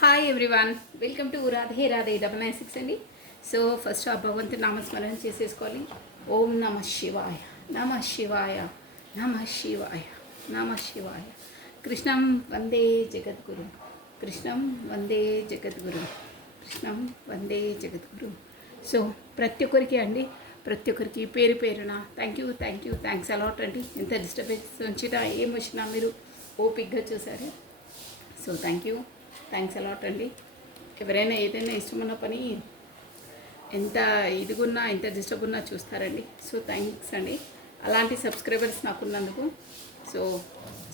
Hi everyone, welcome to Radhe Radhe 996 అండి. So first ఆ భగవంతుని నామస్మరణ చేసేసుకోవాలి. ఓం నమ శివాయ, నమ శివాయ, నమ శివాయ, నమ శివాయ. కృష్ణం వందే జగద్గురు, కృష్ణం వందే జగద్గురు, కృష్ణం వందే జగద్గురు. సో ప్రతి ఒక్కరికి అండి, ప్రతి ఒక్కరికి పేరు పేరున థ్యాంక్స్ అలాట్ అండి. ఎంత డిస్టర్బెన్స్ వచ్చినా ఏం వచ్చినా మీరు ఓపిక్గా చూసారు. సో థ్యాంక్స్ అలాట్ అండి. ఎవరైనా ఏదైనా ఇష్టమైన పని ఎంత ఇదిగున్నా ఎంత డిస్టర్బ్ ఉన్నా చూస్తారండి. సో థ్యాంక్స్ అండి అలాంటి సబ్స్క్రైబర్స్ నాకున్నందుకు. So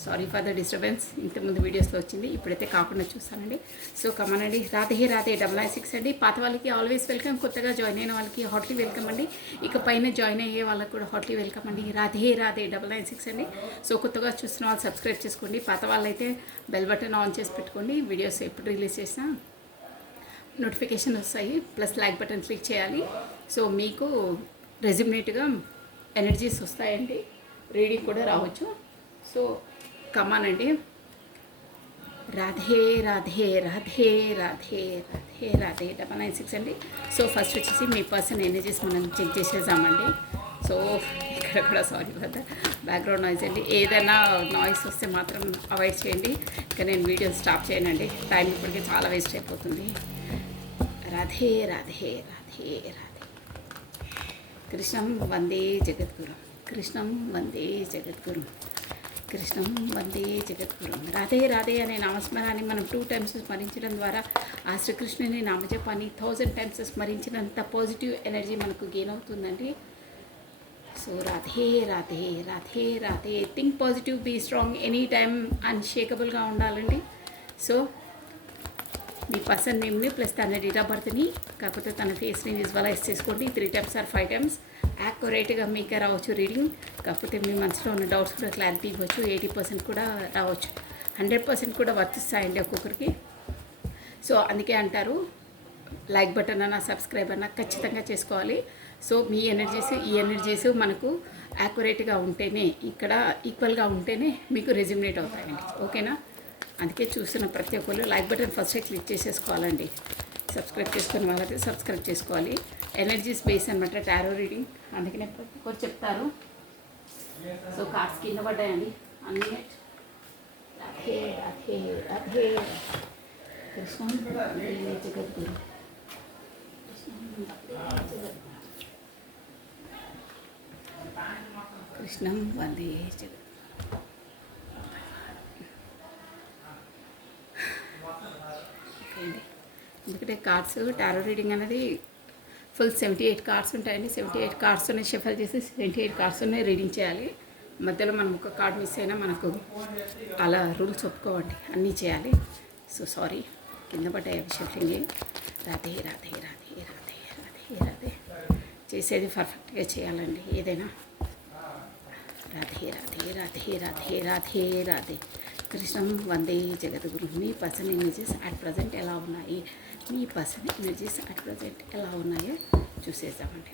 sorry for the disturbance. ఇంతకుముందు వీడియోస్లో వచ్చింది, ఇప్పుడైతే కాకుండా చూస్తానండి. సో కమనండి, రాధే రాధే 996 అండి. పాత వాళ్ళకి ఆల్వేస్ వెల్కమ్, కొత్తగా జాయిన్ అయిన వాళ్ళకి హాట్లీ వెల్కమ్ అండి. ఇక పైన జాయిన్ అయ్యే వాళ్ళకి కూడా హాట్లీ వెల్కమ్ అండి. రాధే రాధే 996 అండి. సో కొత్తగా చూస్తున్న వాళ్ళు సబ్స్క్రైబ్ చేసుకోండి. పాత వాళ్ళైతే బెల్ బటన్ ఆన్ చేసి పెట్టుకోండి. వీడియోస్ ఎప్పుడు రిలీజ్ చేసినా నోటిఫికేషన్ వస్తాయి. ప్లస్ లైక్ బటన్ క్లిక్ చేయాలి. సో మీకు రెజ్యూమేట్గా ఎనర్జీస్ వస్తాయండి, రీడింగ్ కూడా రావచ్చు. సో కమానండి, రాధే రాధే రాధే రాధే రాధే రాధే 996 అండి. సో ఫస్ట్ వచ్చేసి మీ పర్సన్ ఎనర్జీస్ మనం చెక్ చేసేద్దామండి. సో ఇక్కడ కూడా sorry for the background noise అండి. ఏదైనా నాయిస్ వస్తే మాత్రం అవాయిడ్ చేయండి. ఇక నేను వీడియో స్టాప్ చేయనండి, టైం ఇప్పటికే చాలా వేస్ట్ అయిపోతుంది. రాధే రాధే రాధే రాధే, కృష్ణం వందే జగద్గురు, కృష్ణం వందే జగద్గురు, కృష్ణం వందే జగద్గురు. రాధే రాధే అనే నామస్మరాన్ని మనం 2 times స్మరించడం ద్వారా ఆ శ్రీకృష్ణుని నామజపాన్ని 1000 times స్మరించినంత పాజిటివ్ ఎనర్జీ మనకు గెయిన్ అవుతుందండి. So Radhe Radhe Radhe Radhe. Think positive, be strong, any time అన్షేకబుల్గా ఉండాలండి. సో మీ పర్సన్ నేమ్ని ప్లస్ తన డేట్ ఆఫ్ బర్త్ని, కాకపోతే తన ఫేస్ని విజువలైజ్ చేసుకోండి. 3 times or 5 times. యాక్యురేట్గా మీకే రావచ్చు రీడింగ్. కాకపోతే మీ మనసులో ఉన్న డౌట్స్ కూడా క్లారిటీ ఇవ్వచ్చు. 80% కూడా రావచ్చు, 100% కూడా వర్తిస్తాయండి ఒక్కొక్కరికి. సో అందుకే అంటారు లైక్ బటన్ అన్న సబ్స్క్రైబ్ అన్న ఖచ్చితంగా చేసుకోవాలి. సో మీ ఎనర్జీస్ ఈ ఎనర్జీస్ మనకు యాక్యురేట్గా ఉంటేనే, ఇక్కడ ఈక్వల్గా ఉంటేనే మీకు రెజ్యూమినేట్ అవుతాయండి. ఓకేనా? అందుకే చూస్తున్న ప్రతి ఒక్కరు లైక్ బటన్ ఫస్టే క్లిక్ చేసేసుకోవాలండి. సబ్స్క్రైబ్ చేసుకుని వాళ్ళైతే సబ్స్క్రైబ్ చేసుకోవాలి. ఎనర్జీస్ బేస్ అనమాట టారో రీడింగ్, అందుకనే ప్రతి ఒక్కరు చెప్తారు. సో కార్డ్స్ కింద పడ్డాయండి అన్నీ. రాధే రాధే రాధే, కృష్ణం వందే జగద్గురు, కృష్ణం వందే జగద్గురు. ఓకే అండి, ఎందుకంటే కార్డ్స్ టారో రీడింగ్ అనేది ఫుల్ 78 కార్డ్స్ ఉంటాయండి. 78 కార్డ్స్ని షఫల్ చేసి 78 కార్డ్స్ని రీడింగ్ చేయాలి. మధ్యలో మనం ఒక కార్డ్ మిస్ అయినా మనకు అలా రూల్స్ ఒప్పుకోవండి, అన్నీ చేయాలి. సో సారీ, కింద పడ్డాయి షఫలింగ్. రాధే రాధే రాధే రాధే రాధే రాధే. చేసేది పర్ఫెక్ట్గా చేయాలండి ఏదైనా. రాధే రాధే రాధే రాధే రాధే రాధే, కృష్ణం వందే జగద్గురు. మీ పర్సన్ ఎనర్జీస్ అట్ ప్రజెంట్ ఎలా ఉన్నాయి, మీ పర్సన్ ఎనర్జీస్ అట్ ప్రజెంట్ ఎలా ఉన్నాయో చూసేద్దామండి.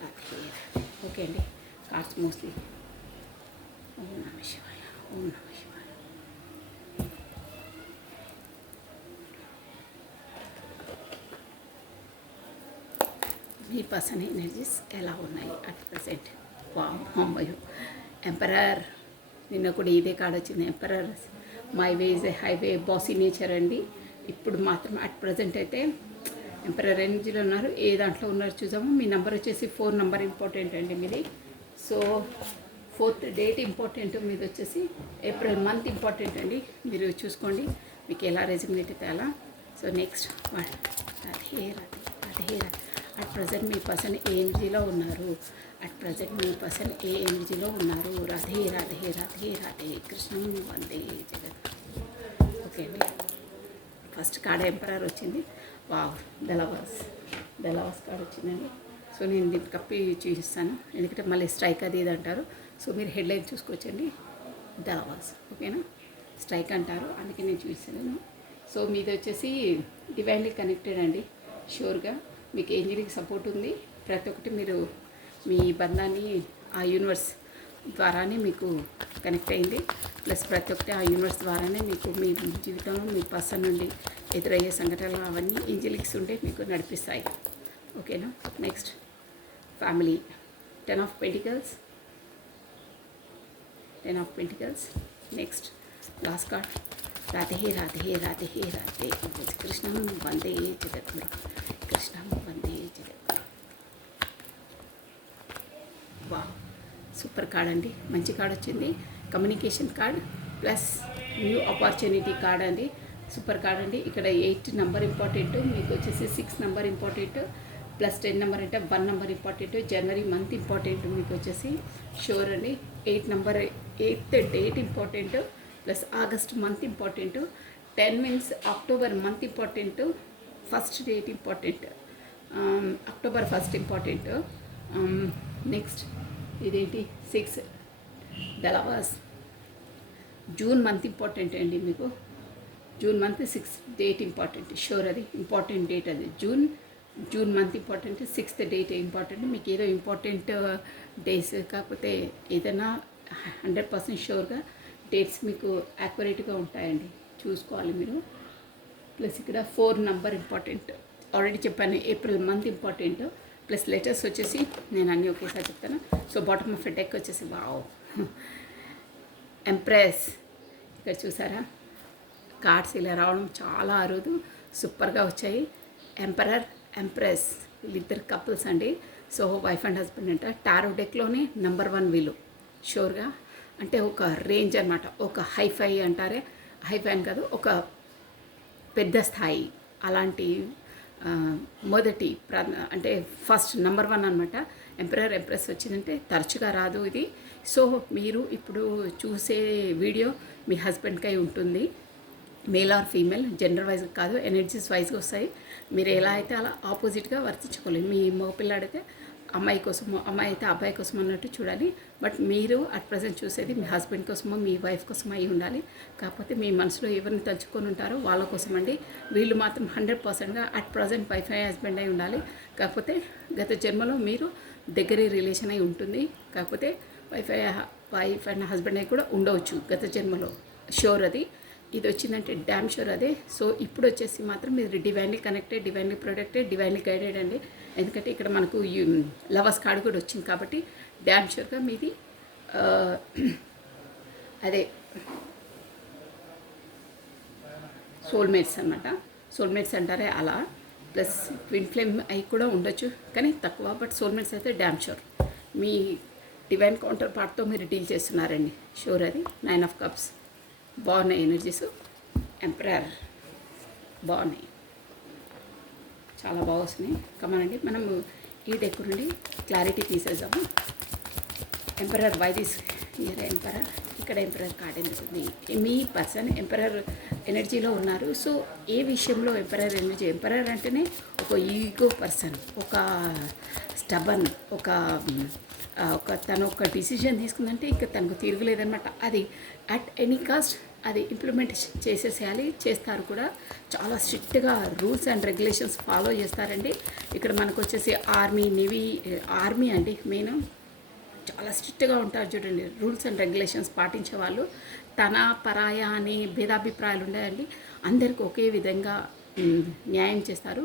రాధే రాధే. ఓకే అండి, కార్డ్స్ మోస్ట్లీ ఓం నమ శివాయ, ఓం నమ శివాయ. మీ పర్సన్ ఎనర్జీస్ ఎలా ఉన్నాయి అట్ ప్రజెంట్. వామ్మయ్యో, ఎంపరర్. నిన్న కూడా ఇదే కార్డ్ వచ్చింది, emperor. My way is a highway, bossy nature అండి. ఇప్పుడు మాత్రం అట్ ప్రజెంట్ అయితే ఎంపరర్ ఎనర్జీలో ఉన్నారు. ఏ దాంట్లో ఉన్నారు చూద్దాము. మీ నెంబర్ వచ్చేసి 4 నెంబర్ ఇంపార్టెంట్ అండి మీది. సో 4th డేట్ ఇంపార్టెంట్, మీది వచ్చేసి ఏప్రిల్ మంత్ ఇంపార్టెంట్ అండి. మీరు చూసుకోండి మీకు ఎలా రెజ్యూమినేట్ అయితే అలా. So next one, Radhe Radhe Radhe Radhe. At present మీ పర్సన్ ఏ ఎనర్జీలో ఉన్నారు, అట్ ప్రజెంట్ మీ పర్సన్ ఏ ఎనర్జీలో ఉన్నారు. రాధే రాధే రాధే రాధే, కృష్ణం వందే జగత్. ఓకే అండి, ఫస్ట్ కార్డ్ ఎంపరర్ వచ్చింది. వావ్, బెలవాస్ కార్డ్ వచ్చిందండి. సో నేను దీన్ని కప్పి చూపిస్తాను, ఎందుకంటే మళ్ళీ స్ట్రైక్ అది ఇది అంటారు. సో మీరు హెడ్లైన్ చూసుకోవచ్చండి, బెలవాస్. ఓకేనా? స్ట్రైక్ అంటారు, అందుకే నేను చూపిస్తాను. సో మీది వచ్చేసి డివైన్లీ కనెక్టెడ్ అండి. షూర్గా మీకు ఏంజలిక్ సపోర్ట్ ఉంది. ప్రతి ఒక్కటి మీరు మీ బంధాన్ని ఆ యూనివర్స్ ద్వారానే మీకు కనెక్ట్ అయింది. ప్లస్ ప్రతి ఒక్కటి ఆ యూనివర్స్ ద్వారానే మీకు మీ జీవితంలో మీ పర్సన్ నుండి ఎదురయ్యే సంఘటనలు అవన్నీ ఏంజెలిక్స్ ఉంటే మీకు నడిపిస్తాయి. ఓకేనా. Next family. 10 of Pentacles. 10 of Pentacles. Next last card. Radhe Radhe Radhe Radhe. కృష్ణం వందే జగద్గురు. కృష్ణం వందే జగద్గురు. వా సూపర్ కార్డ్ అండి. మంచి కార్డ్ వచ్చింది. Communication card plus new opportunity card అండి. సూపర్ కార్డ్ అండి. ఇక్కడ 8 నెంబర్ ఇంపార్టెంట్, మీకు వచ్చేసి 6 నెంబర్ ఇంపార్టెంట్, ప్లస్ 10 నెంబర్ అంటే 1 నెంబర్ ఇంపార్టెంట్, జనవరి మంత్ ఇంపార్టెంట్, మీకు వచ్చేసి షూర్ అండి. 8th date important, plus August month important, 10 means October month important, first date important, October 1st important. Next ఇదేంటి 6 డలవాస్ June month important అండి. మీకు June month 6 date important, sure అది important date. అది June month important, 6th date important. మీకు ఏదో important days కాకపోతే ఏదైనా 100% షూర్గా dates మీకు యాక్యురేట్గా ఉంటాయండి, చూసుకోవాలి మీరు. ప్లస్ ఇక్కడ 4 నెంబర్ ఇంపార్టెంట్, ఆల్రెడీ చెప్పాను. April month important, plus letters వచ్చేసి నేను అన్నీ ఒకేసారి చెప్తాను. సో బాటమ్ ఆఫ్ డెక్ వచ్చేసి వావ్ ఎంప్రెస్. ఇక్కడ చూసారా కార్డ్స్ ఇలా రావడం చాలా అరుదు, సూపర్గా వచ్చాయి. ఎంపరర్, ఎంప్రెస్ వీళ్ళిద్దరు కపుల్స్ అండి. సో వైఫ్ అండ్ హస్బెండ్ అంట. టారో డెక్లోనే నెంబర్ 1 వీళ్ళు షూర్గా. అంటే ఒక రేంజ్ అనమాట, ఒక హైఫై అంటారే, హైఫై అని కాదు, ఒక పెద్ద స్థాయి అలాంటి మొదటి అంటే ఫస్ట్ నెంబర్ 1 అనమాట. ఎంపరర్ ఎంప్రెస్ వచ్చిందంటే తరచుగా రాదు ఇది. సో మీరు ఇప్పుడు చూసే వీడియో మీ హస్బెండ్కై ఉంటుంది, male or female, gender wise కాదు, ఎనర్జీస్ వైజ్గా వస్తాయి. మీరు ఎలా అయితే అలా ఆపోజిట్గా వర్తించుకోలేదు. మీ మగపిల్లాడైతే అమ్మాయి కోసమో, అమ్మాయి అయితే అబ్బాయి కోసం అన్నట్టు చూడాలి. బట్ మీరు అట్ ప్రజెంట్ చూసేది మీ హస్బెండ్ కోసమో మీ వైఫ్ కోసమో అయి ఉండాలి. కాకపోతే మీ మనసులో ఎవరిని తలుచుకొని ఉంటారో వాళ్ళ కోసం అండి. వీళ్ళు మాత్రం 100%గా అట్ ప్రజెంట్ వైఫ్ అయ్యే హస్బెండ్ అయి ఉండాలి. కాకపోతే గత జన్మలో మీరు దగ్గర రిలేషన్ అయి ఉంటుంది. కాకపోతే వైఫ్ అండ్ హస్బెండ్ అయి కూడా ఉండవచ్చు గత జన్మలో, షూర్ అది. ఇది వచ్చిందంటే డ్యామ్ షూర్ అదే. సో ఇప్పుడు వచ్చేసి మాత్రం మీరు divinely connected, divinely protected, divinely guided అండి. ఎందుకంటే ఇక్కడ మనకు లవర్స్ కార్డు కూడా వచ్చింది కాబట్టి డ్యామ్ షూర్గా మీది అదే సోల్మేట్స్ అనమాట. సోల్మేట్స్ అంటారే అలా. ప్లస్ ట్విన్ ఫ్లేమ్ అయి కూడా ఉండొచ్చు కానీ తక్కువ. బట్ సోల్మేట్స్ అయితే డ్యామ్ షూర్ మీ డివైన్ కౌంటర్ పార్ట్తో మీరు డీల్ చేస్తున్నారండి, షూర్ అది. 9 of Cups బాగున్నాయి ఎనర్జీస్. ఎంపరర్ బాగున్నాయి, చాలా బాగా వస్తున్నాయి. కమానండి మనం ఈ డెక్ నుండి క్లారిటీ తీసేద్దాము. Emperor why this year emperor. ఇక్కడ ఎంపరర్ కార్డ్ ఎందుకుంది, మీ పర్సన్ ఎంపరర్ ఎనర్జీలో ఉన్నారు. సో ఏ విషయంలో ఎంపరర్ ఎనర్జీ, ఎంపరర్ అంటేనే ఒక ఈగో పర్సన్, ఒక స్టబన్, ఒక తను ఒక డిసిజన్ తీసుకుందంటే ఇక తనకు తిరగలేదనమాట. అది అట్ ఎనీ కాస్ట్ అది ఇంప్లిమెంట్ చేసేసేయాలి, చేస్తారు కూడా. చాలా స్ట్రిక్ట్గా రూల్స్ అండ్ రెగ్యులేషన్స్ ఫాలో చేస్తారండి. ఇక్కడ మనకు వచ్చేసి ఆర్మీ, నేవీ, ఆర్మీ అండి మెయిన్, చాలా స్ట్రిక్ట్గా ఉంటారు చూడండి. రూల్స్ అండ్ రెగ్యులేషన్స్ పాటించే వాళ్ళు. తన పరాయ అని భేదాభిప్రాయాలు ఉన్నాయండి, అందరికీ ఒకే విధంగా న్యాయం చేస్తారు.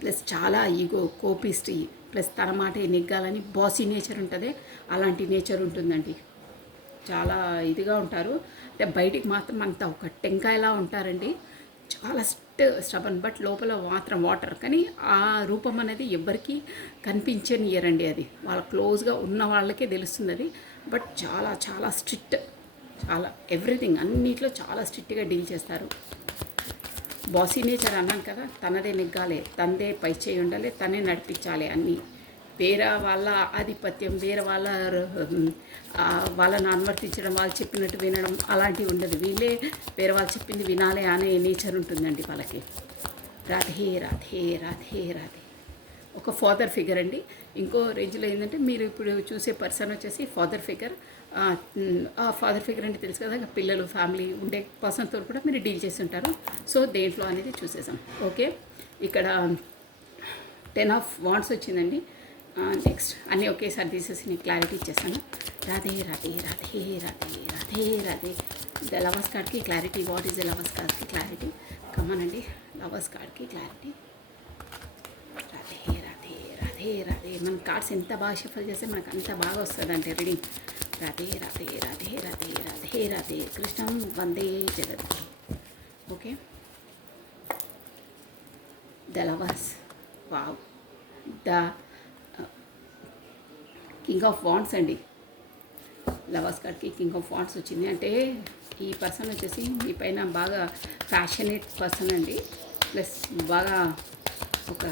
ప్లస్ చాలా ఈగో, కోపిస్టి, ప్లస్ తన మాట నెగ్గాలని బాసీ నేచర్ ఉంటుంది, అలాంటి నేచర్ ఉంటుందండి. చాలా ఇదిగా ఉంటారు. అంటే బయటికి మాత్రం అంత ఒక టెంకాయలా ఉంటారండి, చాలా స్టబన్. బట్ లోపల మాత్రం వాటర్. కానీ ఆ రూపం అనేది ఎవ్వరికీ కనిపించనియరండి, అది వాళ్ళ క్లోజ్గా ఉన్న వాళ్ళకే తెలుస్తుంది అది. బట్ చాలా చాలా స్ట్రిక్ట్, చాలా ఎవ్రీథింగ్ అన్నిట్లో చాలా స్ట్రిక్ట్గా డీల్ చేస్తారు. బాసీ నేచర్ అన్నాను కదా, తనదే నెగ్గాలి, తనదే పై చేయి ఉండాలి, తనే నడిపించాలి అన్నీ. వేరే వాళ్ళ ఆధిపత్యం, వేరే వాళ్ళని అనువర్తించడం, వాళ్ళు చెప్పినట్టు వినడం అలాంటివి ఉండదు. వీళ్ళే వేరే వాళ్ళు చెప్పింది వినాలి అనే నేచర్ ఉంటుందండి వాళ్ళకి. రాధే రాధే రాధే రాధే. ఒక ఫాదర్ ఫిగర్ అండి. ఇంకో రేంజ్లో ఏంటంటే మీరు ఇప్పుడు చూసే పర్సన్ వచ్చేసి ఫాదర్ ఫిగర్. ఫాదర్ ఫిగర్ అంటే తెలుసు కదా, పిల్లలు, ఫ్యామిలీ ఉండే పర్సన్తో కూడా మీరు డీల్ చేసి ఉంటారు. సో దేంట్లో అనేది చూసేసాం. ఓకే, ఇక్కడ 10 of Wands వచ్చిందండి. నెక్స్ట్ అన్నీ ఒకేసారి తీసేసి నేను క్లారిటీ ఇచ్చేస్తాను. రాధే రాధే రాధే రాధే రాధే రాధే. ద లవర్స్ కార్డ్కి clarity. What is the lovers కార్డ్కి క్లారిటీ? కమానండి, లవర్స్ కార్డ్కి క్లారిటీ. రాధే రాధే రాధే రాధే. మన కార్డ్స్ ఎంత బాగా షఫల్ చేస్తే మనకు అంత బాగా వస్తుంది అంటే రీడింగ్. రాధే రాధే రాధే రాధే రాధే రాధే. కృష్ణం వందే జగత్. Okay, the lovers. Wow, the king of wands అండి. లవర్స్ కార్డ్కి కింగ్ ఆఫ్ వాండ్స్ వచ్చింది. అంటే ఈ పర్సన్ వచ్చేసి మీ పైన బాగా ప్యాషనేట్ పర్సన్ అండి. ప్లస్ బాగా ఒక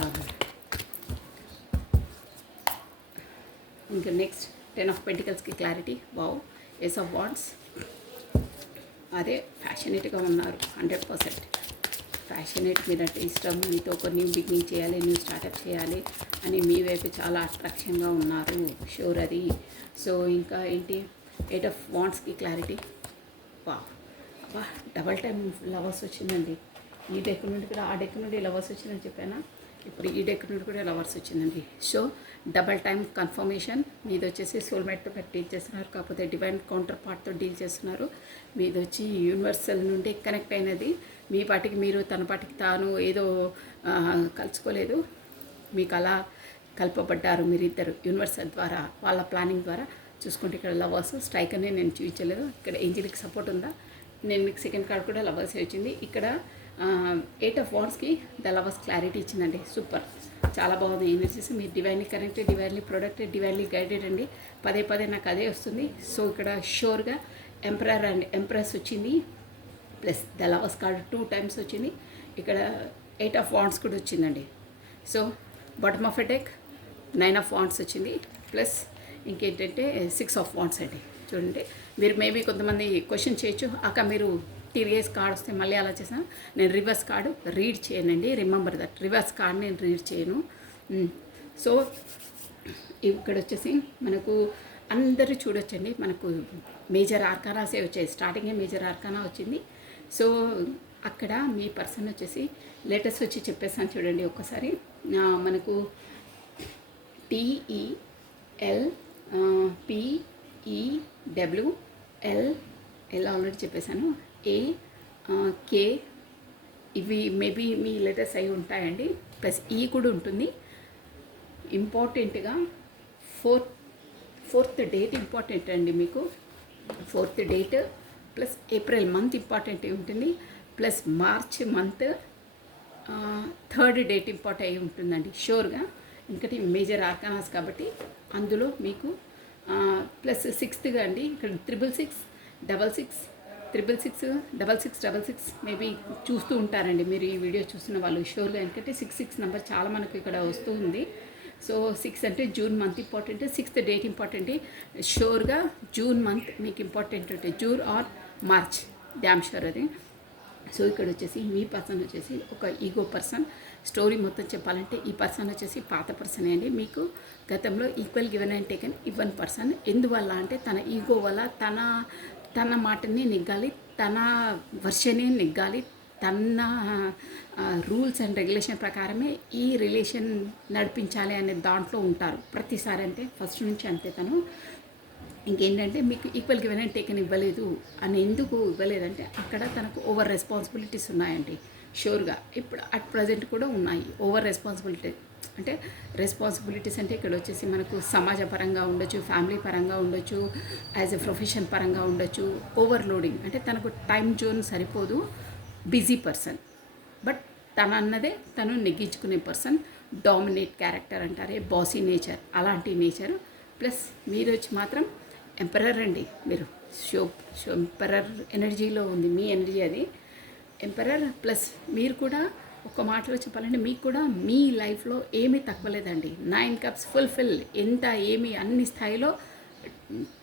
ఇంకా నెక్స్ట్ 10 ఆఫ్ పెంటికల్స్కి clarity. Wow, ace of wands. అదే ప్యాషనేట్గా ఉన్నారు 100%. ప్యాషనేట్ మీరంటే ఇష్టం, మీతో ఒక న్యూ బిగినింగ్ చేయాలి, న్యూ స్టార్టప్ చేయాలి అని మీ వైపు చాలా అట్రాక్షన్గా ఉన్నారు. షూర్ అది. సో ఇంకా ఏంటి, 8 ఆఫ్ వాండ్స్కి క్లారిటీ. వా అబ్బా, డబల్ టైం లవర్స్ వచ్చిందండి. ఈ డెక్ నుండి కూడా ఆ డెక్ నుండి లవర్స్ వచ్చిందని చెప్పానా, ఇప్పుడు ఈ డెక్ నుండి కూడా లవర్స్ వచ్చిందండి. So double time confirmation. మీది వచ్చేసి సోల్మేట్తో డీల్ చేస్తున్నారు, కాకపోతే డివైన్ కౌంటర్ పార్ట్తో డీల్ చేస్తున్నారు. మీది వచ్చి యూనివర్సల్ నుండి కనెక్ట్ అయినది. మీ పాటికి మీరు, తన పాటికి తాను ఏదో కలుసుకోలేదు, మీకు అలా కలపబడ్డారు మీరిద్దరు యూనివర్సల్ ద్వారా, వాళ్ళ ప్లానింగ్ ద్వారా. చూసుకుంటే ఇక్కడ లవర్స్ స్ట్రైక్ అని నేను చూపించలేదు. ఇక్కడ ఏంజిల్కి సపోర్ట్ ఉందా? నేను మీకు సెకండ్ కార్డ్ కూడా లవర్సే వచ్చింది. ఇక్కడ 8 ఆఫ్ వాండ్స్కి ద లవర్స్ క్లారిటీ ఇచ్చిందండి. సూపర్, చాలా బాగుంది. ఎనర్జీస్ మీరు divinely connected, divinely protected, divinely guided అండి. పదే పదే నాకు అదే వస్తుంది. సో ఇక్కడ షూర్గా ఎంపరర్ అండ్ ఎంప్రెస్ వచ్చింది. Plus the lovers card 2 times వచ్చింది. ఇక్కడ 8 ఆఫ్ వాండ్స్ కూడా వచ్చిందండి. So bottom of a deck 9 of wands వచ్చింది. ప్లస్ ఇంకేంటంటే 6 ఆఫ్ వాండ్స్ అండి. చూడండి, మీరు మేబీ కొంతమంది క్వశ్చన్ చేయొచ్చు, అక్క మీరు టీరియస్ కార్డ్ వస్తే మళ్ళీ అలా చేసాను. నేను రివర్స్ కార్డు రీడ్ చేయనండి. రిమెంబర్ దట్, రివర్స్ కార్డ్ నేను రీడ్ చేయను. సో ఇక్కడ వచ్చేసి మనకు అందరూ చూడొచ్చండి. మనకు మేజర్ ఆర్కానాసే వచ్చాయి. స్టార్టింగే మేజర్ ఆర్కానా వచ్చింది. సో అక్కడ మీ పర్సన్ వచ్చేసి లేటెస్ట్ వచ్చి చెప్పేసాను చూడండి ఒక్కసారి. మనకు TEL PEWL ఆల్రెడీ చెప్పేశాను. AK ఇవి మేబీ మీ లెటర్స్ అయి ఉంటాయండి. ప్లస్ ఈ కూడా ఉంటుంది. ఇంపార్టెంట్గా ఫోర్త్ డేట్ ఇంపార్టెంట్ అండి మీకు. 4th date plus April month important ఉంటుంది. Plus March month 3rd date important అయి ఉంటుందండి షూర్గా. ఎందుకంటే మేజర్ ఆర్కానాస్ కాబట్టి అందులో మీకు ప్లస్ 6th అండి. ఇక్కడ 666 6666 మేబీ చూస్తూ ఉంటారండి మీరు ఈ వీడియో చూస్తున్న వాళ్ళు షూర్గా. ఎందుకంటే 66 నెంబర్ చాలా మనకు ఇక్కడ వస్తూ ఉంది. సో 6 అంటే June month important, 6th date important. షూర్గా జూన్ మంత్ మీకు ఇంపార్టెంట్ ఉంటుంది, June or March, damn sure అది. సో ఇక్కడ వచ్చేసి మీ పర్సన్ వచ్చేసి ఒక ఈగో పర్సన్. స్టోరీ మొత్తం చెప్పాలంటే ఈ పర్సన్ వచ్చేసి పాత పర్సనే అండి. మీకు గతంలో ఈక్వల్ గివెన్ అండ్ టేకెన్ ఇవ్వని పర్సన్. ఎందువల్ల అంటే తన ఈగో వల్ల తన మాటని నెగ్గాలి, తన వర్షనే నెగ్గాలి, తన రూల్స్ అండ్ రెగ్యులేషన్ ప్రకారమే ఈ రిలేషన్ నడిపించాలి అనే దాంట్లో ఉంటారు ప్రతిసారి. అంటే ఫస్ట్ నుంచి అంతే. తను ఇంకేంటంటే మీకు ఈక్వల్ గివెన్ అండ్ టేకెన్ ఇవ్వలేదు అని ఎందుకు ఇవ్వలేదంటే అక్కడ తనకు ఓవర్ రెస్పాన్సిబిలిటీస్ ఉన్నాయండి షూర్గా. ఇప్పుడు అట్ ప్రజెంట్ కూడా ఉన్నాయి ఓవర్ రెస్పాన్సిబిలిటీ. అంటే రెస్పాన్సిబిలిటీస్ అంటే ఇక్కడ వచ్చేసి మనకు సమాజ పరంగా ఉండొచ్చు, ఫ్యామిలీ పరంగా ఉండొచ్చు, యాజ్ ఎ ప్రొఫెషన్ పరంగా ఉండొచ్చు. ఓవర్లోడింగ్ అంటే తనకు టైం జోన్ సరిపోదు, బిజీ పర్సన్. బట్ తను నెగ్గించుకునే పర్సన్. డామినేట్ క్యారెక్టర్ అంటారే, బాసీ నేచర్, అలాంటి నేచర్. ప్లస్ మీరు వచ్చి మాత్రం ఎంపరర్ అండి. మీరు షో ఎంపరర్ ఎనర్జీలో ఉంది మీ ఎనర్జీ అది, ఎంపరర్. ప్లస్ మీరు కూడా ఒక మాటలో చెప్పాలంటే మీకు కూడా మీ లైఫ్లో ఏమీ తక్కువ లేదండి. 9 కప్స్ ఫుల్ఫిల్, ఎంత ఏమి అన్ని స్థాయిలో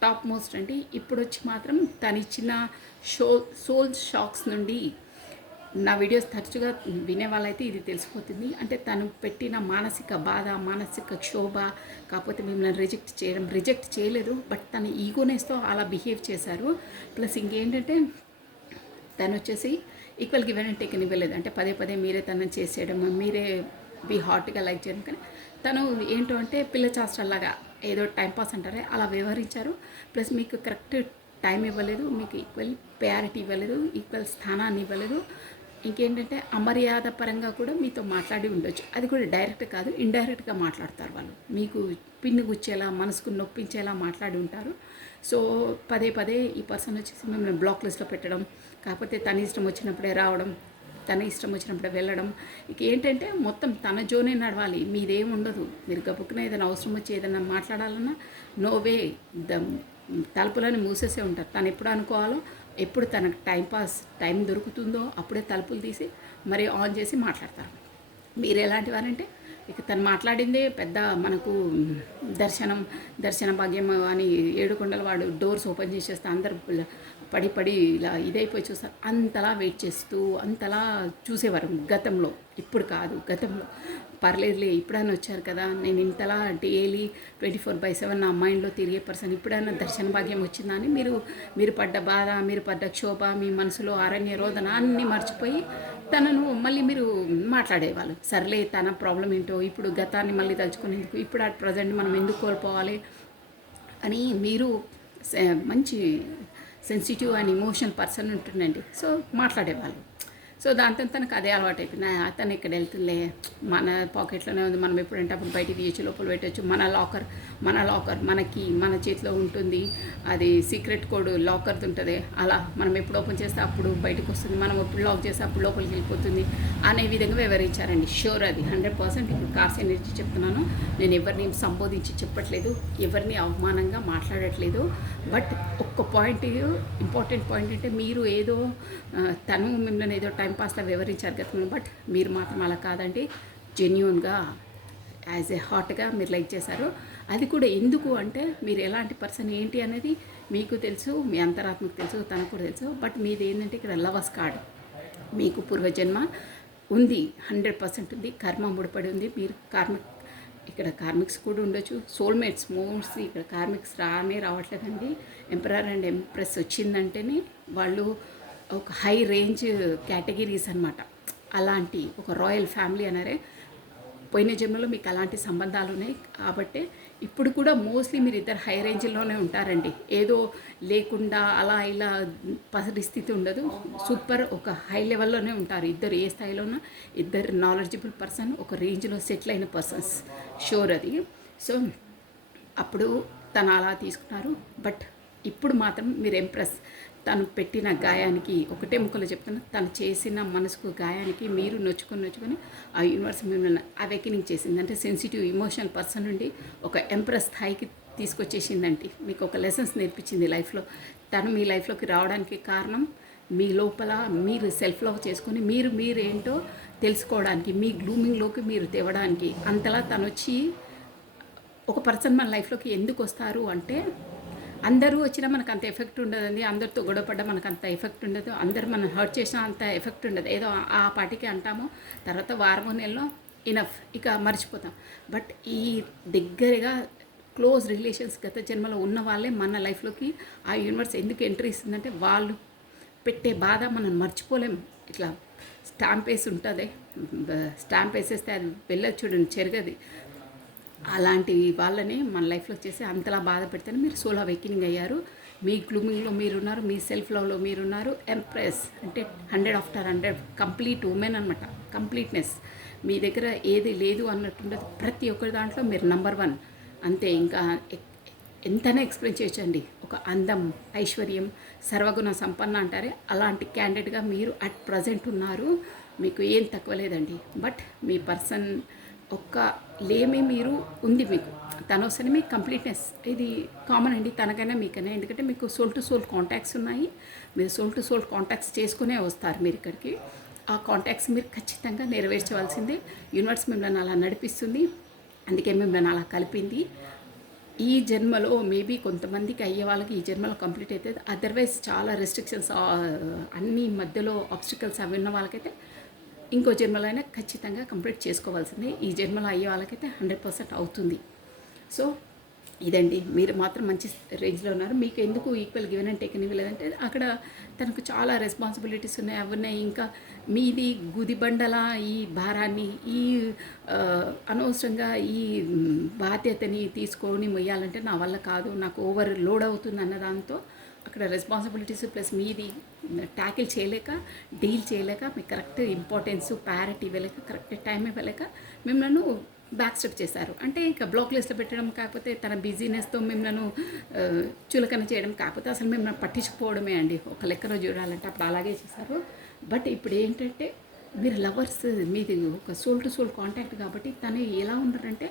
టాప్ మోస్ట్ అండి. ఇప్పుడు వచ్చి మాత్రం తను ఇచ్చిన సోల్ షాక్స్ నుండి, నా వీడియోస్ తరచుగా వినే వాళ్ళైతే ఇది తెలిసిపోతుంది. అంటే తను పెట్టిన మానసిక బాధ, మానసిక క్షోభ, కాకపోతే మిమ్మల్ని రిజెక్ట్ చేయలేదు, బట్ తన ఈగోనెస్తో అలా బిహేవ్ చేశారు. ప్లస్ ఇంకేంటంటే తను వచ్చేసి ఈక్వల్ గివెన్ అండ్ టేకెన్ ఇవ్వలేదు. అంటే పదే మీరే తనని చేసేయడం, మీరే బీ హాట్గా లైక్ చేయను. కానీ తను ఏంటో అంటే పిల్ల చాస్టల్లాగా ఏదో టైంపాస్ అంటారే అలా వ్యవహరించారు. ప్లస్ మీకు కరెక్ట్ టైం ఇవ్వలేదు, మీకు ఈక్వల్ ప్రయారిటీ ఇవ్వలేదు, ఈక్వల్ స్థానాన్ని ఇవ్వలేదు. ఇంకేంటంటే అమర్యాద పరంగా కూడా మీతో మాట్లాడి ఉండొచ్చు. అది కూడా డైరెక్ట్ కాదు, ఇండైరెక్ట్గా మాట్లాడతారు వాళ్ళు. మీకు పిన్ను గుచ్చేలా, మనసుకు నొప్పించేలా మాట్లాడి ఉంటారు. సో పదే పదే ఈ పర్సన్ వచ్చేసి మిమ్మల్ని బ్లాక్ లిస్ట్లో పెట్టడం, కాకపోతే తన ఇష్టం వచ్చినప్పుడే రావడం, తన ఇష్టం వచ్చినప్పుడే వెళ్ళడం. ఇక ఏంటంటే మొత్తం తన జోనే నడవాలి, మీదేం ఉండదు. మీరు గబుక్కున ఏదైనా అవసరం వచ్చి ఏదైనా మాట్లాడాలన్నా నో వే, తలుపులని మూసేసే ఉంటారు. తను ఎప్పుడు అనుకోవాలో, ఎప్పుడు తనకు టైం దొరుకుతుందో అప్పుడే తలుపులు తీసి మరీ ఆన్ చేసి మాట్లాడతారు. మీరు ఎలాంటి వారంటే ఇక తను మాట్లాడిందే పెద్ద మనకు దర్శన భాగ్యం అని 7 కొండల వాడు డోర్స్ ఓపెన్ చేసేస్తే అందరు పడి ఇలా ఇదైపోయి చూస్తారు. అంతలా వెయిట్ చేస్తూ అంతలా చూసేవారు గతంలో. ఇప్పుడు కాదు, గతంలో పర్లేదులే ఇప్పుడైనా వచ్చారు కదా, నేను ఇంతలా డైలీ 24/7 నా మైండ్లో తిరిగే పర్సన్, ఇప్పుడైనా దర్శన భాగ్యం వచ్చిందా అని మీరు పడ్డ బాధ, మీరు పడ్డ క్షోభ, మీ మనసులో అరణ్య రోదన అన్నీ మర్చిపోయి తనను మళ్ళీ మీరు మాట్లాడేవాళ్ళు. సర్లే తన ప్రాబ్లం ఏంటో, ఇప్పుడు గతాన్ని మళ్ళీ తలుచుకునేందుకు, ఇప్పుడు అట్ ప్రజెంట్ మనం ఎందుకు కోల్పోవాలి అని మీరు మంచి సెన్సిటివ్ అండ్ ఇమోషనల్ పర్సన్ ఉంటుందండి. సో మాట్లాడేవాళ్ళు. సో దాంతో తనకు అదే అలవాటు అయిపోయింది. అతను ఎక్కడ వెళ్తుందిలే, మన పాకెట్లోనే ఉంది, మనం ఎప్పుడంటే అప్పుడు బయటికి తీయచ్చు, లోపల పెట్టచ్చు, మన లాకర్ మన చేతిలో ఉంటుంది, అది సీక్రెట్ కోడ్ లాకర్ది ఉంటుంది. అలా మనం ఎప్పుడు ఓపెన్ చేస్తే అప్పుడు బయటకు వస్తుంది, మనం ఎప్పుడు లాక్ చేస్తే అప్పుడు లోపలికి వెళ్ళిపోతుంది అనే విధంగా వివరించారండి. షూర్ అది 100%. ఇప్పుడు కార్స్ ఎనర్జీ చెప్తున్నాను, నేను ఎవరిని సంబోధించి చెప్పట్లేదు, ఎవరిని అవమానంగా మాట్లాడట్లేదు. బట్ ఒక్క పాయింట్, ఇంపార్టెంట్ పాయింట్ అంటే, మీరు ఏదో తను మిమ్మల్ని ఏదో టైంపాస్లో వివరించారు గతంలో, బట్ మీరు మాత్రం అలా కాదండి, జెన్యూన్గా యాజ్ ఏ హార్ట్గా మీరు లైక్ చేశారు. అది కూడా ఎందుకు అంటే, మీరు ఎలాంటి పర్సన్ ఏంటి అనేది మీకు తెలుసు, మీ అంతరాత్మకు తెలుసు, తనకు కూడా తెలుసు. బట్ మీది ఏంటంటే ఇక్కడ లవర్స్ కార్డ్, మీకు పూర్వజన్మ ఉంది, 100% ఉంది, కర్మ ముడిపడి ఉంది. మీరు ఇక్కడ కార్మిక్స్ కూడా ఉండొచ్చు, సోల్మేట్స్ మోస్ట్లీ ఇక్కడ కార్మిక్స్ రావట్లేదండి. ఎంపరర్ అండ్ ఎంప్రెస్ వచ్చిందంటేనే వాళ్ళు ఒక హై రేంజ్ కేటగిరీస్ అనమాట. అలాంటి ఒక రాయల్ ఫ్యామిలీ అన్నారే, పోయిన జన్మలో మీకు అలాంటి సంబంధాలు ఉన్నాయి. కాబట్టి ఇప్పుడు కూడా మోస్ట్లీ మీరు ఇద్దరు హై రేంజ్లోనే ఉంటారండి. ఏదో లేకుండా అలా ఇలా పరిస్థితి ఉండదు. సూపర్ ఒక హై లెవెల్లోనే ఉంటారు ఇద్దరు. ఏ స్థాయిలో ఉన్నా ఇద్దరు నాలెడ్జబుల్ పర్సన్, ఒక రేంజ్లో సెటిల్ అయిన పర్సన్స్, షూర్ అది. సో అప్పుడు తను అలా తీసుకున్నారు. బట్ ఇప్పుడు మాత్రం మీరు ఎంప్రెస్, తను పెట్టిన గాయానికి ఒకటే ముక్కలో చెప్తున్నా, తను చేసిన మనసుకు గాయానికి మీరు నొచ్చుకొని ఆ యూనివర్స్ మిమ్మల్ని అవేకనింగ్ చేసింది. అంటే సెన్సిటివ్ ఇమోషనల్ పర్సన్ నుండి ఒక ఎంప్రెస్ స్థాయికి తీసుకొచ్చేసిందంటే, మీకు ఒక లెసన్స్ నేర్పించింది లైఫ్లో. తను మీ లైఫ్లోకి రావడానికి కారణం మీ లోపల మీరు సెల్ఫ్ లవ్ చేసుకొని మీరేంటో తెలుసుకోవడానికి, మీ గ్లూమింగ్లోకి మీరు తేవడానికి. అంతలా తను వచ్చి ఒక పర్సన్ మన లైఫ్లోకి ఎందుకు వస్తారు అంటే, అందరూ వచ్చినా మనకు అంత ఎఫెక్ట్ ఉండదండి, అందరితో గొడవపడ్డా మనకు అంత ఎఫెక్ట్ ఉండదు, అందరు మనం హర్ట్ చేసినా అంత ఎఫెక్ట్ ఉండదు. ఏదో ఆ పాటికి అంటాము, తర్వాత వారమో నెలలో ఇనఫ్, ఇక మర్చిపోతాం. బట్ ఈ దగ్గరగా క్లోజ్ రిలేషన్స్ గత జన్మలో ఉన్న వాళ్ళే మన లైఫ్లోకి ఆ యూనివర్స్ ఎందుకు ఎంట్రీ ఇస్తుందంటే, వాళ్ళు పెట్టే బాధ మనం మర్చిపోలేం. ఇట్లా స్టాంప్ వేసి ఉంటుంది, స్టాంప్ వేసేస్తే అది వెళ్ళదు చూడండి, చెరగది. అలాంటి వాళ్ళని మన లైఫ్లో చేసి అంతలా బాధ పెడితేనే మీరు సోల్ అవేకనింగ్ అయ్యారు. మీ గ్లూమింగ్లో మీరున్నారు, మీ సెల్ఫ్ లవ్లో మీరున్నారు. ఎంప్రెస్ అంటే 100/100 కంప్లీట్ ఉమెన్ అనమాట. కంప్లీట్నెస్ మీ దగ్గర ఏది లేదు అన్నట్టుండదు. ప్రతి ఒక్కరి దాంట్లో మీరు నంబర్ 1 అంతే. ఇంకా ఎంతనే ఎక్స్ప్లెయిన్ చేయొచ్చండి. ఒక అందం, ఐశ్వర్యం, సర్వగుణ సంపన్న అంటారే, అలాంటి క్యాండిడేట్గా మీరు అట్ ప్రజెంట్ ఉన్నారు. మీకు ఏం తక్కువ లేదండి. బట్ మీ పర్సన్ ఒక్క లేమి మీరు ఉంది మీకు, తను వస్తేనే మీకు కంప్లీట్నెస్. ఇది కామన్ అండి, తనకైనా మీకైనా. ఎందుకంటే మీకు సోల్ టు సోల్ కాంటాక్ట్స్ ఉన్నాయి. మీరు సోల్ టు సోల్ కాంటాక్ట్స్ చేసుకునే వస్తారు మీరు ఇక్కడికి. ఆ కాంటాక్ట్స్ మీరు ఖచ్చితంగా నెరవేర్చవలసిందే. యూనివర్స్ మిమ్మల్ని అలా నడిపిస్తుంది, అందుకే మిమ్మల్ని అలా కలిపింది. ఈ జన్మలో మేబీ కొంతమందికి అయ్యే వాళ్ళకి ఈ జన్మలో కంప్లీట్ అవుతుంది. అదర్వైజ్ చాలా రెస్ట్రిక్షన్స్, అన్ని మధ్యలో ఆబ్స్టికల్స్ అవి ఉన్న వాళ్ళకైతే ఇంకో జన్మలో అయినా ఖచ్చితంగా కంప్లీట్ చేసుకోవాల్సిందే. ఈ జన్మలో అయ్యే వాళ్ళకైతే 100% అవుతుంది. సో ఇదండి. మీరు మాత్రం మంచి రేంజ్‌లో ఉన్నారు. మీకు ఎందుకు ఈక్వల్ గివెన్ అండ్ టేకెన్ ఇవ్వలేదంటే, అక్కడ తనకు చాలా రెస్పాన్సిబిలిటీస్ ఉన్నాయి. అవున్నాయి. ఇంకా మీది గుదిబండలా ఈ భారాన్ని, ఈ అనవసరంగా ఈ బాధ్యతని తీసుకొని మొయ్యాలంటే నా వల్ల కాదు. నాకు ఓవర్ లోడ్ అవుతుందన్న దాంతో అక్కడ రెస్పాన్సిబిలిటీస్ ప్లస్ మీది ట్యాకిల్ చేయలేక, డీల్ చేయలేక, మీకు కరెక్ట్ ఇంపార్టెన్స్, ప్రయారిటీ ఇవ్వలేక, కరెక్ట్ టైం ఇవ్వలేక మిమ్మల్ని బ్యాక్ స్టెప్ చేశారు. అంటే ఇంకా బ్లాక్ లిస్ట్లో పెట్టడం, కాకపోతే తన బిజీనెస్తో మిమ్మల్ని చులకన చేయడం, కాకపోతే అసలు మిమ్మల్ని పట్టించుకోవడమే అండి. ఒక లెక్కలో చూడాలంటే అప్పుడు అలాగే చేశారు. బట్ ఇప్పుడు ఏంటంటే మీరు లవర్స్, మీది ఒక సోల్ టు సోల్ కాంటాక్ట్ కాబట్టి తను ఎలా ఉన్నారంటే,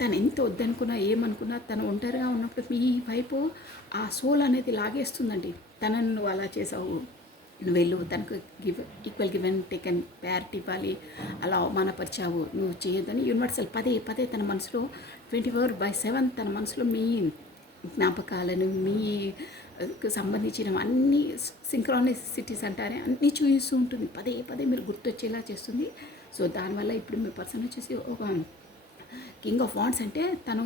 తను ఎంత వద్దనుకున్నా ఏమనుకున్నా తను ఒంటరిగా ఉన్నప్పుడు మీ వైపు ఆ సోల్ అనేది లాగేస్తుందండి. తనను నువ్వు అలా చేసావు, నువ్వు వెళ్ళు, తనకు ఈక్వల్ గివెన్ టేకెన్ ప్రయారిటీ ఇవ్వాలి, అలా అవమానపరిచావు, నువ్వు చేయొద్దని యూనివర్సల్ పదే పదే తన మనసులో 24/7 తన మనసులో మీ జ్ఞాపకాలను, మీకు సంబంధించిన అన్ని సింక్రానిసిటీస్ అంటారే అన్నీ చూపిస్తూ ఉంటుంది. పదే పదే మీరు గుర్తొచ్చేలా చేస్తుంది. సో దానివల్ల ఇప్పుడు మీ పర్సన్ వచ్చేసి ఒక కింగ్ ఆఫ్ వాండ్స్ అంటే తను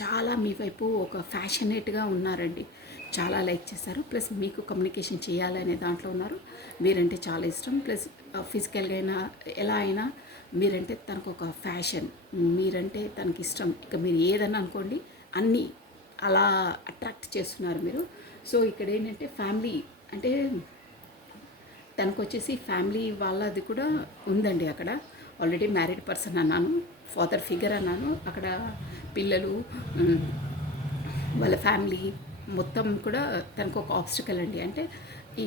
చాలా మీ వైపు ఒక ఫ్యాషనేట్గా ఉన్నారండి. చాలా లైక్ చేస్తారు. ప్లస్ మీకు కమ్యూనికేషన్ చేయాలనే దాంట్లో ఉన్నారు. మీరంటే చాలా ఇష్టం. ప్లస్ ఫిజికల్గా అయినా ఎలా అయినా మీరంటే తనకు ఒక ఫ్యాషన్, మీరంటే తనకి ఇష్టం. ఇక మీరు ఏదన్నా అనుకోండి, అన్నీ అలా అట్రాక్ట్ చేస్తున్నారు మీరు. సో ఇక్కడ ఏంటంటే ఫ్యామిలీ అంటే తనకు వచ్చేసి ఫ్యామిలీ వాళ్ళది కూడా ఉందండి. అక్కడ ఆల్రెడీ మ్యారీడ్ పర్సన్ అన్నాను, ఫాదర్ ఫిగర్ అన్నాను. అక్కడ పిల్లలు, వాళ్ళ ఫ్యామిలీ మొత్తం కూడా తనకు ఒక ఆబ్స్టికల్ అండి. అంటే ఈ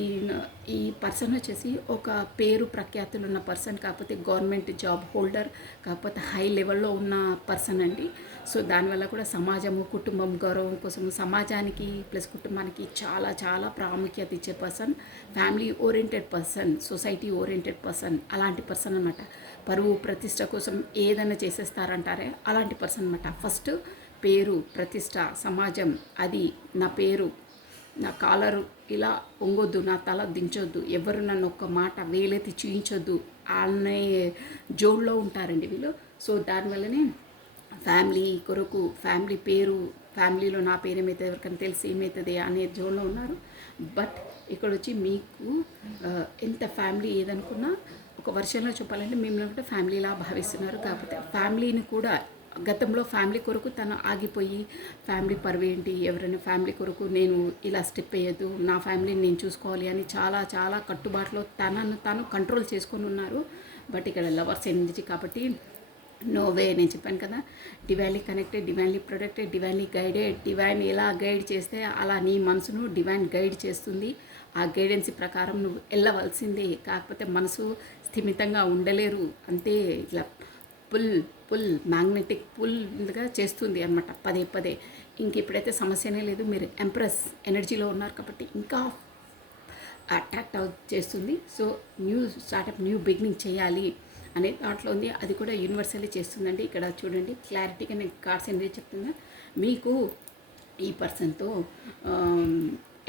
ఈ పర్సన్ వచ్చేసి ఒక పేరు ప్రఖ్యాతులు ఉన్న పర్సన్, కాకపోతే గవర్నమెంట్ జాబ్ హోల్డర్, కాకపోతే హై లెవెల్లో ఉన్న పర్సన్ అండి. సో దానివల్ల కూడా సమాజము, కుటుంబం, గౌరవం కోసం సమాజానికి ప్లస్ కుటుంబానికి చాలా చాలా ప్రాముఖ్యత ఇచ్చే person, family oriented person, society oriented person, అలాంటి పర్సన్ అనమాట. పరువు ప్రతిష్ట కోసం ఏదైనా చేసేస్తారంటారే అలాంటి పర్సన్ అనమాట. ఫస్ట్ పేరు, ప్రతిష్ట, సమాజం, అది నా పేరు, నా కాలరు ఇలా వంగొద్దు, నా తల దించొద్దు, ఎవరు నన్ను ఒక్క మాట వేలెత్తి చూయించొద్దు అనే జోన్లో ఉంటారండి వీళ్ళు. సో దానివల్లనే ఫ్యామిలీ కొరకు, ఫ్యామిలీ పేరు, ఫ్యామిలీలో నా పేరు ఏమైతే ఎవరికైనా తెలిసి ఏమవుతుంది అనే జోన్లో ఉన్నారు. బట్ ఇక్కడ వచ్చి మీకు ఎంత ఫ్యామిలీ ఏదనుకున్నా ఒక వర్షంలో చెప్పాలంటే మిమ్మల్ని కూడా ఫ్యామిలీలా భావిస్తున్నారు. కాకపోతే ఫ్యామిలీని కూడా గతంలో ఫ్యామిలీ కొరకు తను ఆగిపోయి, ఫ్యామిలీ పరువేంటి, ఎవరైనా ఫ్యామిలీ కొరకు నేను ఇలా స్టెప్ వేయద్దు, నా ఫ్యామిలీని నేను చూసుకోవాలి అని చాలా చాలా కట్టుబాటులో తనను తాను కంట్రోల్ చేసుకొని ఉన్నారు. బట్ ఇక్కడ లవర్స్ ఎనర్జీ కాబట్టి నో వే. నేను చెప్పాను కదా, divinely connected, divinely protected, divinely guided. Divine ఎలా గైడ్ చేస్తే అలా నీ మనసును డివైన్ గైడ్ చేస్తుంది. ఆ గైడెన్స్ ప్రకారం నువ్వు వెళ్ళవలసిందే. కాకపోతే మనసు స్థిమితంగా ఉండలేరు, అంతే ఇట్లా పుల్ మ్యాగ్నెటిక్ పుల్గా చేస్తుంది అనమాట పదే పదే. ఇంక ఇప్పుడైతే సమస్యనే లేదు, మీరు ఎంప్రెస్ ఎనర్జీలో ఉన్నారు కాబట్టి ఇంకా అట్రాక్ట్ చేస్తుంది. So new startup, new beginning చేయాలి అనే దాంట్లో ఉంది. అది కూడా యూనివర్సల్లీ చేస్తుందండి. ఇక్కడ చూడండి క్లారిటీగా నేను కార్డ్స్ ఏంటి చెప్తున్నా. మీకు ఈ పర్సన్తో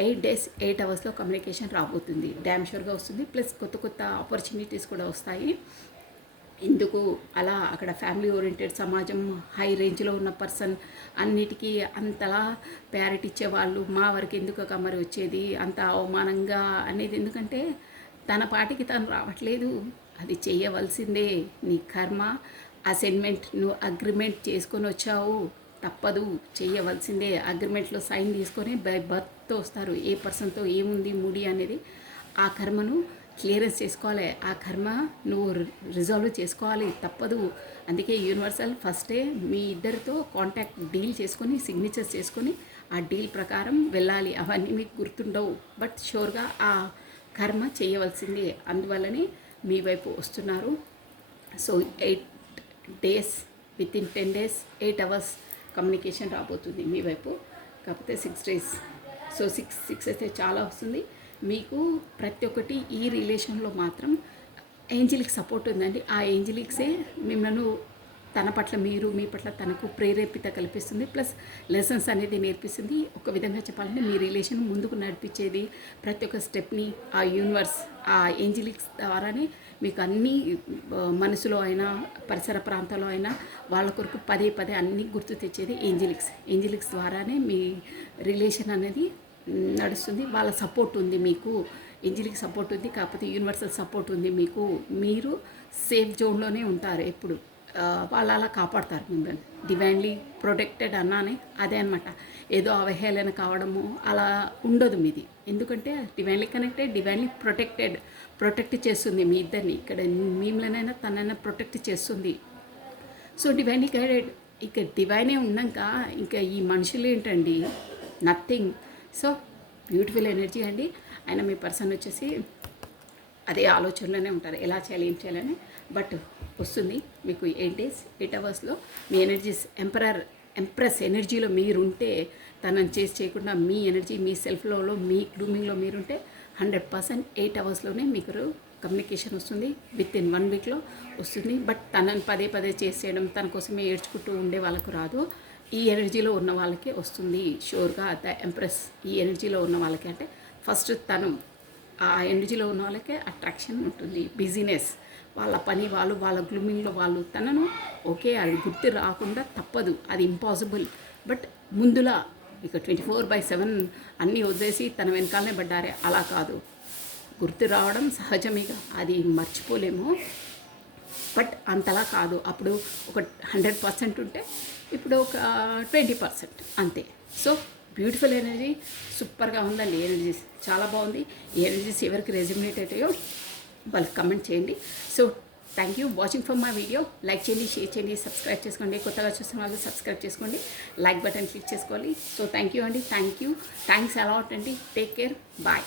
8 days 8 hours కమ్యూనికేషన్ రాబోతుంది. డ్యామ్ షూర్గా వస్తుంది. ప్లస్ కొత్త కొత్త ఆపర్చునిటీస్ కూడా వస్తాయి. ఎందుకు అలా అక్కడ ఫ్యామిలీ ఓరియంటెడ్ సమాజం, హై రేంజ్లో ఉన్న పర్సన్, అన్నిటికీ అంతలా ప్రయారిటీ ఇచ్చేవాళ్ళు మా వరకు ఎందుకు మరి వచ్చేది అంత అవమానంగా అనేది. ఎందుకంటే తన పాటికి తను రావట్లేదు, అది చేయవలసిందే, నీ కర్మ, అసైన్మెంట్, నువ్వు అగ్రిమెంట్ చేసుకొని వచ్చావు, తప్పదు, చేయవలసిందే. అగ్రిమెంట్లో సైన్ తీసుకొని బై బర్త్తో వస్తారు. ఏ పర్సన్తో ఏముంది ముడి అనేది ఆ కర్మను క్లియరెన్స్ చేసుకోవాలి. ఆ కర్మ నువ్వు రిజాల్వ్ చేసుకోవాలి, తప్పదు. అందుకే యూనివర్సల్ ఫస్టే మీ ఇద్దరితో కాంటాక్ట్ డీల్ చేసుకొని, సిగ్నేచర్స్ చేసుకొని ఆ డీల్ ప్రకారం వెళ్ళాలి. అవన్నీ మీకు గుర్తుండవు, బట్ షూర్గా ఆ కర్మ చేయవలసిందే. అందువల్లనే మీ వైపు వస్తున్నారు. So 8 days, within 10 days 8 hours communication రాబోతుంది మీ వైపు. కాకపోతే 6 days. సో 6 అయితే చాలా వస్తుంది మీకు. ప్రతి ఒక్కటి ఈ రిలేషన్లో మాత్రం ఏంజలిక్ సపోర్ట్ ఉందండి. ఆ ఏంజలిక్సే మిమ్మల్ని తన పట్ల మీరు, మీ పట్ల తనకు ప్రేరేపిత కల్పిస్తుంది. ప్లస్ లెసన్స్ అనేది నేర్పిస్తుంది. ఒక విధంగా చెప్పాలంటే మీ రిలేషన్ ముందుకు నడిపించేది ప్రతి ఒక్క స్టెప్ని ఆ యూనివర్స్, ఆ ఏంజిలిక్స్ ద్వారానే మీకు అన్నీ మనసులో అయినా పరిసర ప్రాంతాల్లో అయినా వాళ్ళ కొరకు పదే పదే అన్నీ గుర్తు తెచ్చేది ఏంజిలిక్స్ ద్వారానే మీ రిలేషన్ అనేది నడుస్తుంది. వాళ్ళ సపోర్ట్ ఉంది మీకు, ఏంజిలిక్ సపోర్ట్ ఉంది, కాకపోతే యూనివర్సల్ సపోర్ట్ ఉంది మీకు. మీరు సేఫ్ జోన్లోనే ఉంటారు ఎప్పుడు. వాళ్ళు అలా కాపాడతారు మిమ్మల్ని. డివైన్లీ ప్రొటెక్టెడ్ అన్నానే అదే అనమాట. ఏదో అవహేళన కావడము అలా ఉండదు మీది. ఎందుకంటే డివైన్లీ కనెక్టెడ్, డివైన్లీ ప్రొటెక్ట్ చేస్తుంది మీ ఇద్దరిని. ఇక్కడ మిమ్మల్నైనా తనైనా ప్రొటెక్ట్ చేస్తుంది. So divinely guided. ఇక డివైనే ఉన్నాక ఇంకా ఈ మనుషులు ఏంటండి, నథింగ్. సో బ్యూటిఫుల్ ఎనర్జీ అండి. ఆయన మీ పర్సన్ వచ్చేసి అదే ఆలోచనలోనే ఉంటారు, ఎలా చేయాలి ఏం చేయాలని. బట్ వస్తుంది మీకు 8 days 8 hours మీ ఎనర్జీస్ ఎంప్రెస్ ఎనర్జీలో మీరుంటే, తనని చేయకుండా మీ ఎనర్జీ, మీ సెల్ఫ్లో, మీ గ్లూమింగ్లో మీరుంటే 100% 8 hours మీకు కమ్యూనికేషన్ వస్తుంది. విత్ ఇన్ 1 week వస్తుంది. బట్ తనని పదే పదే చేసేయడం, తన కోసమే ఏడ్చుకుంటూ ఉండే వాళ్ళకు రాదు. ఈ ఎనర్జీలో ఉన్న వాళ్ళకి వస్తుంది షూర్గా. ద ఎంప్రెస్ ఈ ఎనర్జీలో ఉన్న వాళ్ళకి, అంటే ఫస్ట్ తను ఆ ఎనర్జీలో ఉన్న వాళ్ళకే అట్రాక్షన్ ఉంటుంది. బిజినెస్, వాళ్ళ పని వాళ్ళు, వాళ్ళ గ్లూమింగ్లో వాళ్ళు తనను ఓకే, అది గుర్తు రాకుండా తప్పదు, అది ఇంపాసిబుల్. బట్ ముందులా ఇక 24/7 అన్నీ వదిలేసి తన వెనకాలనే పడ్డారే, అలా కాదు. గుర్తు రావడం సహజమేగా, అది మర్చిపోలేము. బట్ అంతలా కాదు. అప్పుడు ఒక 100% ఉంటే ఇప్పుడు ఒక 20% అంతే. సో బ్యూటిఫుల్ ఎనర్జీ, సూపర్గా ఉందండి. ఎనర్జీస్ చాలా బాగుంది. ఈ ఎనర్జీస్ ఎవరికి రెజ్యుమినేట్ అవుతాయో వాళ్ళకి కమెంట్ చేయండి. So thank you watching for my video. Like చేయండి, షేర్ చేయండి, సబ్స్క్రైబ్ చేసుకోండి. కొత్తగా చూస్తున్న వాళ్ళు సబ్స్క్రైబ్ చేసుకోండి, లైక్ బటన్ క్లిక్ చేసుకోవాలి. సో థ్యాంక్ యూ అండి, థ్యాంక్స్ అలాట్ అండి. Take care, bye.